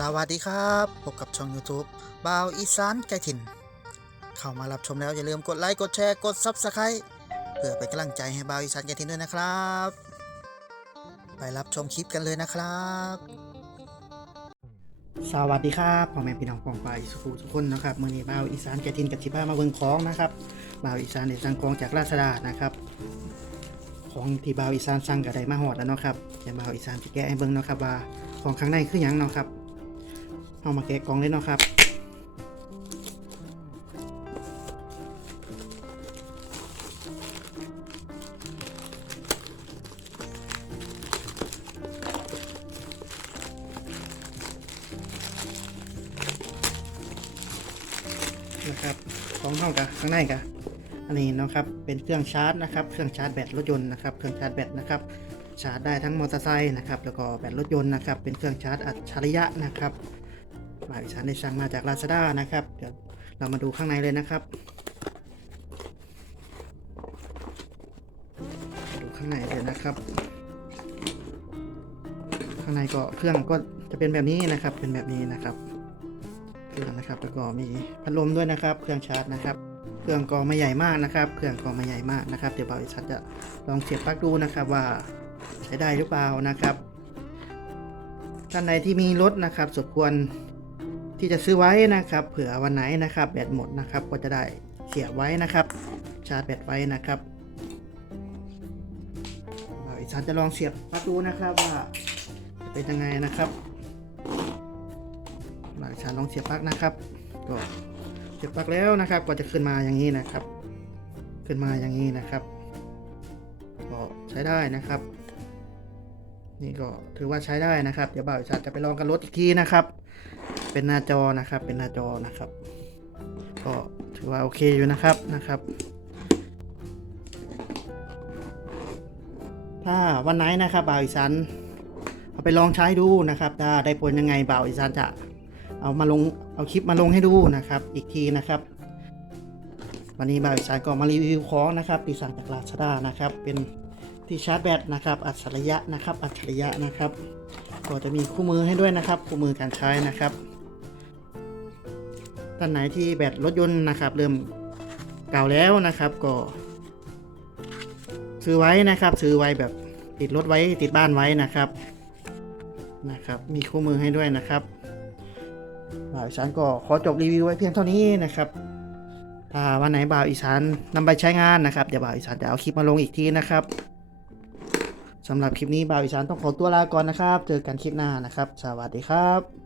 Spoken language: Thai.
สวัสดีครับ พบกับช่อง YouTube บ่าวอีสานไกถิ่น เข้ามารับชมแล้วอย่าลืมกดไลค์กดแชร์กด Subscribe เพื่อเป็นกำลังใจให้บ่าวอีสานไกถิ่นด้วยนะครับ ไปรับชมคลิปกันเลยนะครับ สวัสดีครับพ่อแม่พี่น้องปองไปสุขุทุกคนนะครับมื่อนี้บ่าวอีสานไกถิ่นกับทิพามาเบิ่งของนะครับบ่าวอีสานได้สั่งของจากราชดานะครับ ของที่บ่าวอีสานสั่งก็ได้มาหอดแล้วเนาะครับเดี๋ยวบ่าวอีสานจะแกะให้เบิ่งเนาะครับว่าของข้างในคือหยังเนาะครับ เอามาแกะกล่องเลยเนาะครับนะครับของห้องกับข้างในกับอันนี้เนาะครับเป็นเครื่องชาร์จนะครับ เครื่องชาร์จแบตรถยนต์นะครับ เครื่องชาร์จแบตนะครับ ชาร์จได้ทั้งมอเตอร์ไซค์นะครับ แล้วก็แบตรถยนต์นะครับ เป็นเครื่องชาร์จอัจฉริยะนะครับ บริษัทได้สั่งมาจากลาซาด้านะครับ เดี๋ยวเรามาดูข้างในเลยนะครับ ดูข้างในเลยนะครับ ข้างในก็เครื่องก็จะเป็นแบบนี้นะครับ เป็นแบบนี้นะครับ เครื่องนะครับแล้วก็มีพัดลมด้วยนะครับ เครื่องชาร์จนะครับ เครื่องก็ไม่ใหญ่มากนะครับ เครื่องก็ไม่ใหญ่มากนะครับ เดี๋ยวบ่าวอิชัดจะลองเสียบปลั๊กดูนะครับว่าใช้ได้หรือเปล่านะครับท่านใดที่มีรถนะครับสมควร ที่จะซื้อไว้นะครับ เผื่อวันไหนนะครับแบตหมดนะครับ ก็จะได้เสียบไว้นะครับ ชาร์จแบตไว้นะครับบ่าอิชัดจะลองเสียบปลั๊กดูนะครับว่าจะเป็นยังไงนะครับหลังจากลองเสียบปลั๊กนะครับก็เสียบปลั๊กแล้วนะครับ ก็จะขึ้นมาอย่างนี้นะครับ ขึ้นมาอย่างนี้นะครับก็ใช้ได้นะครับ นี่ก็ถือว่าใช้ได้นะครับ เดี๋ยวบ่าวชัดจะไปลองกันรถอีกทีนะครับ เป็นหน้าจอนะครับ เป็นหน้าจอนะครับ ก็ถือว่าโอเคอยู่นะครับนะครับ ถ้าวันไหนนะครับบ่าวอีสานเอาไปลองใช้ดูนะครับถ้าได้ผลยังไงบ่าวอีสานจะเอามาลงเอาคลิปมาลงให้ดูนะครับ อีกทีนะครับ วันนี้บ่าวอีสานก็มารีวิวของนะครับที่สั่งจากลาซาด้านะครับ เป็นที่ชาร์จแบตนะครับอัจฉริยะนะครับอัจฉริยะนะครับ ก็จะมีคู่มือให้ด้วยนะครับ คู่มือการใช้นะครับ ท่านไหนที่แบตรถยนต์นะครับ เริ่มเก่าแล้วนะครับก็ ซื้อไว้นะครับ ซื้อไว้แบบติดรถไว้ติดบ้านไว้นะครับนะครับ มีคู่มือให้ด้วยนะครับบ่าวอีสานก็ขอจบรีวิวไว้เพียงเท่านี้นะครับถ้าวันไหนบ่าวอีสานนำไปใช้งานนะครับเดี๋ยวบ่าวอีสานจะเอาคลิปมาลงอีกทีนะครับสำหรับคลิปนี้บ่าวอีสานต้องขอตัวลาก่อนนะครับ เจอกันคลิปหน้านะครับ สวัสดีครับ